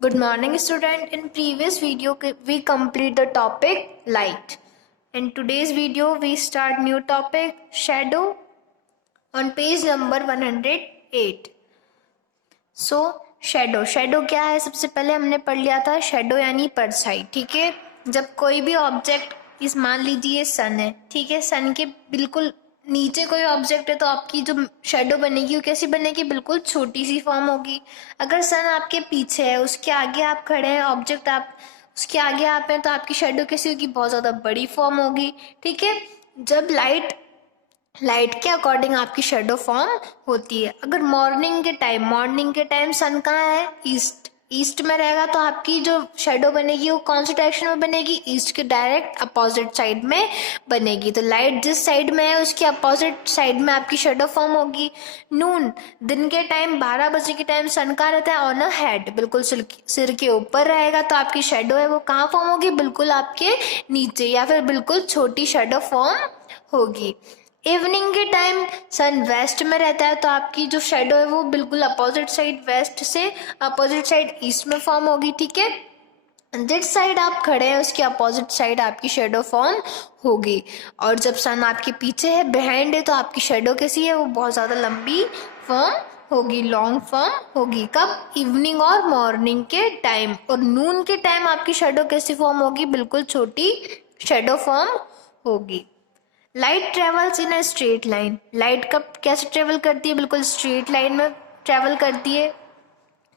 Good morning, student. In previous video, we complete the topic light. In today's video, we start new topic shadow on page number 108. So, shadow क्या है? सबसे पहले हमने पढ़ लिया था shadow यानी परछाई. ठीक है, जब कोई भी ऑब्जेक्ट इस मान लीजिए सन है, ठीक है, सन के बिल्कुल नीचे कोई ऑब्जेक्ट है तो आपकी जो शेडो बनेगी वो कैसी बनेगी? बिल्कुल छोटी सी फॉर्म होगी. अगर सन आपके पीछे है, उसके आगे आप खड़े हैं, ऑब्जेक्ट आप उसके आगे आप हैं, तो आपकी शेडो कैसी होगी? बहुत ज्यादा बड़ी फॉर्म होगी. ठीक है, जब लाइट के अकॉर्डिंग आपकी शेडो फॉर्म होती है. अगर मॉर्निंग के टाइम सन कहाँ है? ईस्ट में रहेगा, तो आपकी जो शेडो बनेगी वो कौन सी डायरेक्शन में बनेगी? ईस्ट के डायरेक्ट अपोजिट साइड में बनेगी. तो लाइट जिस साइड में है उसके अपोजिट साइड में आपकी शेडो फॉर्म होगी. नून, दिन के टाइम 12 बजे के टाइम सन कहाँ रहता है? ऑन अ हेड, बिल्कुल सिर के ऊपर रहेगा, तो आपकी शेडो है वो कहाँ फॉर्म होगी? बिल्कुल आपके नीचे, या फिर बिल्कुल छोटी शेडो फॉर्म होगी. इवनिंग के टाइम सन वेस्ट में रहता है, तो आपकी जो शेडो है वो बिल्कुल अपोजिट साइड वेस्ट से अपोजिट साइड ईस्ट में फॉर्म होगी. ठीक है, जिस साइड आप खड़े हैं उसके अपोजिट साइड आपकी शेडो फॉर्म होगी. और जब सन आपके पीछे है, बिहाइंड है, तो आपकी शेडो कैसी है? वो बहुत ज्यादा लंबी फॉर्म होगी, लॉन्ग फॉर्म होगी. कब? इवनिंग और मॉर्निंग के टाइम. और नून के टाइम आपकी शेडो कैसी फॉर्म होगी? बिल्कुल छोटी शेडो फॉर्म होगी. Light travels in a straight line. Light कब कैसे ट्रेवल करती है? बिल्कुल स्ट्रेट लाइन में ट्रेवल करती है.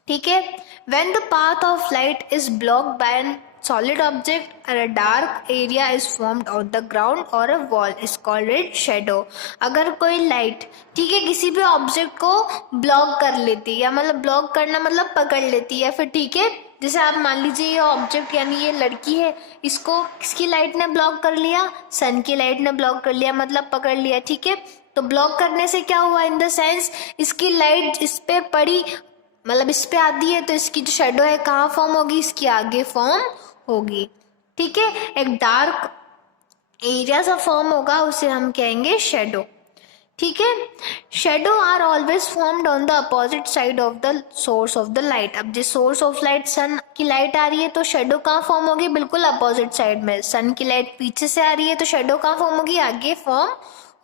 ठीक है, when the path of light is blocked by an solid object or a dark area is formed on the ground or a wall is called it shadow. अगर कोई लाइट, ठीक है, किसी भी ऑब्जेक्ट को ब्लॉक कर लेती है, या मतलब ब्लॉक करना मतलब पकड़ लेती है, फिर ठीक है, जैसे आप मान लीजिए ये ऑब्जेक्ट यानी ये लड़की है, इसको किसकी लाइट ने ब्लॉक कर लिया? सन की लाइट ने ब्लॉक कर लिया, मतलब पकड़ लिया. ठीक है, तो ब्लॉक करने से क्या हुआ? इन द सेंस इसकी लाइट इस पे पड़ी, मतलब इस पे आती है, तो इसकी जो शेडो है कहाँ फॉर्म होगी? इसकी आगे फॉर्म होगी. ठीक है, एक डार्क एरिया सा फॉर्म होगा, उसे हम कहेंगे शेडो. ठीक है, shadow are always formed on the opposite side of the source of the light. अब जिस सोर्स ऑफ लाइट सन की लाइट आ रही है, तो शेडो कहाँ फॉर्म होगी? बिल्कुल अपोजिट साइड में. सन की लाइट पीछे से आ रही है, तो शेडो कहाँ फॉर्म होगी? आगे फॉर्म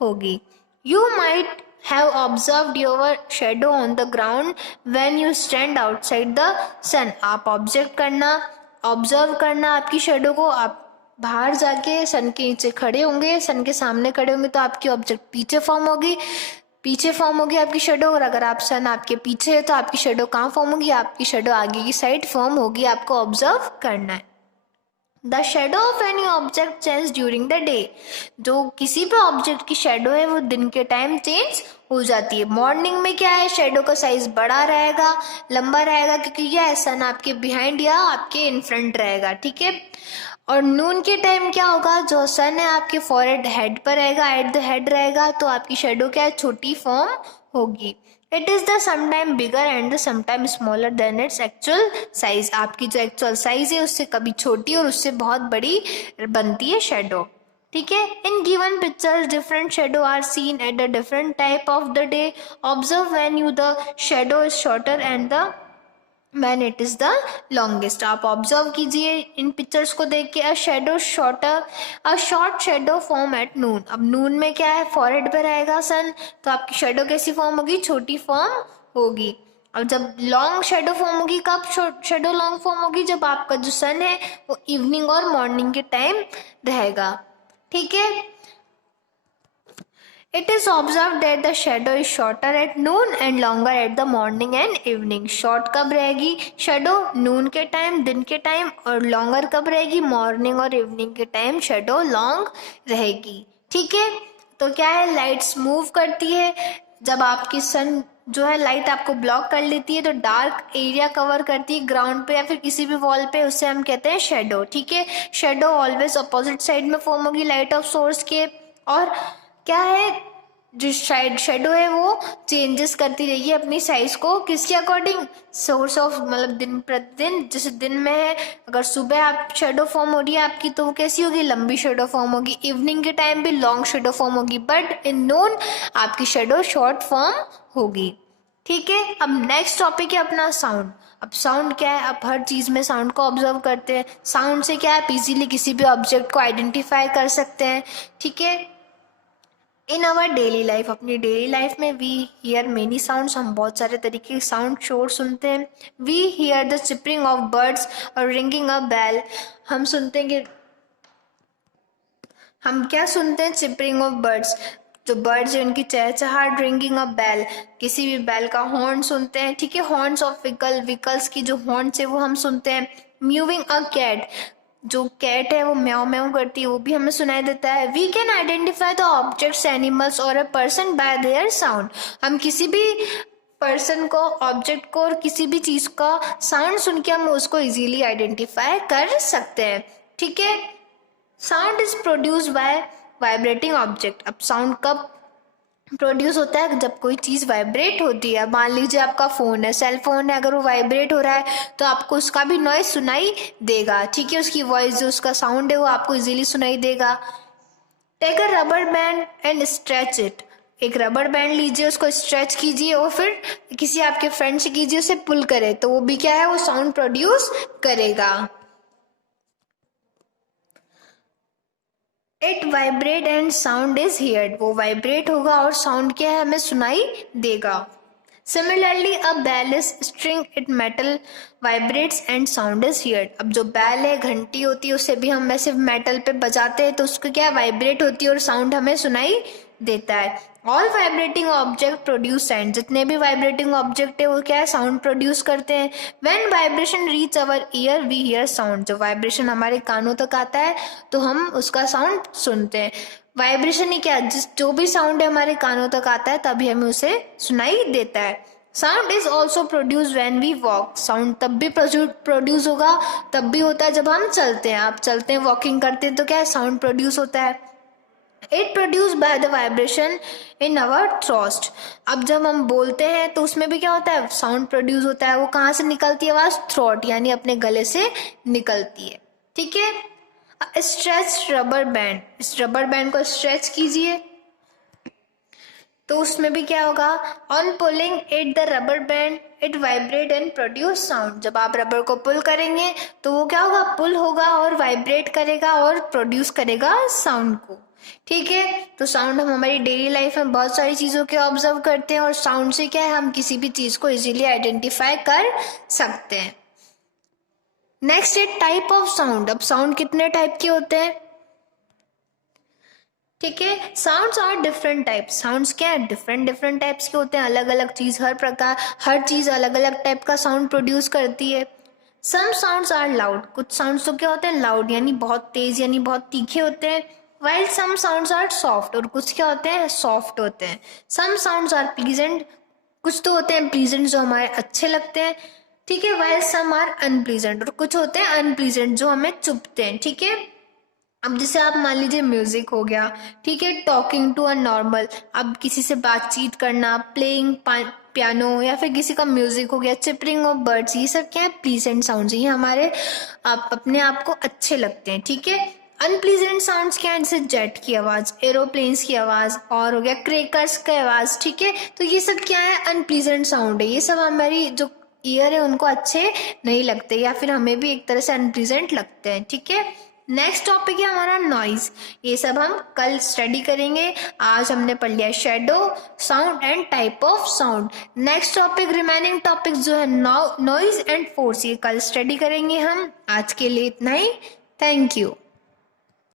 होगी. You might have observed your shadow on the ground when you stand outside the sun. आप ऑब्जर्व करना आपकी शेडो को. आप बाहर जाके सन के नीचे खड़े होंगे, सन के सामने खड़े होंगे, तो आपकी ऑब्जेक्ट पीछे फॉर्म होगी आपकी शेडो. और अगर आप सन आपके पीछे है तो आपकी शेडो कहाँ फॉर्म होगी? आपकी शेडो आगे की साइड फॉर्म होगी. आपको ऑब्जर्व करना है. The shadow of any object change during the day. जो किसी भी ऑब्जेक्ट की शेडो है वो दिन के टाइम चेंज हो जाती है. मॉर्निंग में क्या है? शेडो का साइज बड़ा रहेगा, लंबा रहेगा, क्योंकि क्या है? सन आपके बिहाइंड या आपके इन फ्रंट रहेगा. ठीक है, और नून के टाइम क्या होगा? जो सन है आपके फॉरहेड हेड पर रहेगा, एट द हेड रहेगा, तो आपकी शेडो क्या है? छोटी फॉर्म होगी. It is the sometime bigger and sometime smaller than its actual size. आपकी जो एक्चुअल साइज है उससे कभी छोटी और उससे बहुत बड़ी बनती है शेडो. ठीक है, in given pictures different shadow are seen at the different type of the day. Observe when you the shadow is shorter and the when it is the longest. आप ऑब्जर्व कीजिए इन पिक्चर्स को देख के. A short shadow form at noon. अब noon में क्या है? फॉरहेड पे रहेगा सन, तो आपकी शेडो कैसी फॉर्म होगी? छोटी फॉर्म होगी. और जब लॉन्ग शेडो फॉर्म होगी, कब शेडो लॉन्ग फॉर्म होगी? जब आपका जो सन है वो इवनिंग और मॉर्निंग के टाइम रहेगा. ठीक है, it is observed that the shadow is shorter at noon and longer at the morning and evening. Short कब रहेगी shadow? noon के टाइम, दिन के टाइम. और longer कब रहेगी? morning और evening के टाइम shadow long रहेगी. ठीक है, तो क्या है? लाइट्स मूव करती है. जब आपकी सन जो है लाइट आपको ब्लॉक कर लेती है, तो डार्क एरिया कवर करती है ग्राउंड पे या फिर किसी भी वॉल पे, उससे हम कहते हैं शेडो. ठीक है, शेडो ऑलवेज अपोजिट साइड में फॉर्म होगी लाइट ऑफ सोर्स के. और क्या है? जो शेडो है वो चेंजेस करती रहेगी अपनी साइज को, किसके अकॉर्डिंग? सोर्स ऑफ, मतलब दिन प्रतिदिन. जैसे दिन में है, अगर सुबह आप शेडो फॉर्म हो रही है आपकी, तो वो कैसी होगी? लंबी शेडो फॉर्म होगी. इवनिंग के टाइम भी लॉन्ग शेडो फॉर्म होगी, बट इन नून आपकी शेडो शॉर्ट फॉर्म होगी. ठीक है, अब नेक्स्ट टॉपिक है अपना साउंड. अब साउंड क्या है, आप हर चीज़ में साउंड को ऑब्जर्व करते हैं। साउंड से क्या है, आप इजीली किसी भी ऑब्जेक्ट को आइडेंटिफाई कर सकते हैं, ठीक है। इन आवर डेली लाइफ, अपनी डेली लाइफ में वी हियर मेनी साउंड्स, हम बहुत सारे तरीके के साउंड शोर सुनते हैं। We hear the chirping of birds और रिंगिंग अ बेल, हम सुनते हैं कि हम क्या सुनते हैं, चिपरिंग ऑफ बर्ड्स, जो बर्ड्स है उनकी चहचहाट, रिंगिंग अ बेल, किसी भी बेल का हॉर्न सुनते हैं, ठीक है। हॉर्न्स ऑफ व्हीकल्स की जो हॉर्न्स है वो हम सुनते हैं। म्यूविंग अ कैट, जो कैट है वो म्याऊ म्याऊ करती है, वो भी हमें सुनाई देता है। We can identify the objects, animals और a person by their sound, हम किसी भी पर्सन को, ऑब्जेक्ट को और किसी भी चीज का साउंड सुन के हम उसको इजीली आइडेंटिफाई कर सकते हैं, ठीक है। Sound is produce by vibrating object, अब साउंड कब प्रोड्यूस होता है, जब कोई चीज़ वाइब्रेट होती है। मान लीजिए आपका फ़ोन है, सेल फोन है, अगर वो वाइब्रेट हो रहा है तो आपको उसका भी नॉइज सुनाई देगा, ठीक है। उसकी वॉइस, जो उसका साउंड है वो आपको इजीली सुनाई देगा। Take a rubber band and stretch it, एक रबर बैंड लीजिए, उसको स्ट्रेच कीजिए और फिर किसी आपके फ्रेंड से कीजिए, उसे पुल करे, तो वो भी क्या है, वो साउंड प्रोड्यूस करेगा। It vibrate and sound is heard, वो वाइब्रेट होगा और साउंड क्या है, हमें सुनाई देगा। Similarly a bell is string, it metal vibrates and sound is heard, अब जो बेल है, घंटी होती है, उसे भी हम वैसे मेटल पे बजाते हैं तो उसको क्या वाइब्रेट होती है और साउंड हमें सुनाई देता है। All vibrating object produce sound, जितने भी वाइब्रेटिंग ऑब्जेक्ट है वो क्या है, साउंड प्रोड्यूस करते हैं। When vibration reach our ear we hear sound, जब वाइब्रेशन हमारे कानों तक आता है तो हम उसका साउंड सुनते हैं। वाइब्रेशन ही क्या, जो भी साउंड है हमारे कानों तक आता है तभी हमें उसे सुनाई देता है। Sound is also produce when we walk, sound तब भी प्रोड्यूस होगा, तब भी होता है जब हम चलते हैं। आप चलते हैं, वॉकिंग करते हैं तो क्या है, साउंड प्रोड्यूस होता है। It produce by the vibration in our throat, अब जब हम बोलते हैं तो उसमें भी क्या होता है, साउंड प्रोड्यूस होता है। वो कहाँ से निकलती है आवाज, थ्रोट, यानी अपने गले से निकलती है, ठीक है। स्ट्रेच रबर बैंड, इस रबर बैंड को स्ट्रेच कीजिए तो उसमें भी क्या होगा, on pulling it the rubber band it vibrate and produce sound, जब आप रबर को पुल करेंगे तो वो क्या होगा, पुल होगा और वाइब्रेट करेगा और प्रोड्यूस करेगा साउंड को, ठीक है। तो साउंड हम हमारी डेली लाइफ में बहुत सारी चीज़ों के ऑब्जर्व करते हैं और साउंड से क्या है, हम किसी भी चीज़ को इजीली आइडेंटिफाई कर सकते हैं। नेक्स्ट है टाइप ऑफ साउंड, अब साउंड कितने टाइप के होते हैं, ठीक है। Sounds are different types, sounds क्या है, डिफरेंट टाइप्स के होते हैं, अलग अलग चीज़, हर चीज़ अलग अलग टाइप का साउंड प्रोड्यूस करती है। सम साउंड्स आर लाउड, कुछ साउंड्स तो क्या होते हैं, लाउड यानी बहुत तेज यानी बहुत तीखे होते हैं। While some sounds are soft, और कुछ क्या होते हैं, सॉफ्ट होते हैं। सम साउंड्स आर प्लीजेंट, कुछ तो होते हैं प्लीजेंट जो हमारे अच्छे लगते हैं, ठीक है। वाइल सम आर अनप्लीजेंट, और कुछ होते हैं अनप्लीजेंट जो हमें चुभते हैं, ठीक है। अब जैसे आप मान लीजिए म्यूजिक हो गया, ठीक है, टॉकिंग टू अ नॉर्मल, अब किसी से बातचीत करना, प्लेइंग पियानो या फिर किसी का म्यूजिक हो गया, चिपरिंग ऑफ बर्ड्स, ये सब क्या है, प्लीजेंट साउंड्स, ये हमारे अपने आप को अच्छे लगते हैं, ठीक है। अनप्लीजेंट साउंड्स क्या है, जैसे जेट की आवाज, एरोप्लेन्स की आवाज, और हो गया क्रैकर्स की आवाज, ठीक है। तो ये सब क्या है, अनप्लीजेंट साउंड है, ये सब हमारी जो ईयर है उनको अच्छे नहीं लगते, या फिर हमें भी एक तरह से अनप्लीजेंट लगते हैं, ठीक है। नेक्स्ट टॉपिक है हमारा नॉइज, ये सब हम कल स्टडी करेंगे। आज हमने पढ़ लिया shadow, sound and type of sound. Next topic, remaining topics जो है नॉइज एंड फोर्स, ये कल स्टडी करेंगे हम। आज के लिए इतना ही, थैंक यू।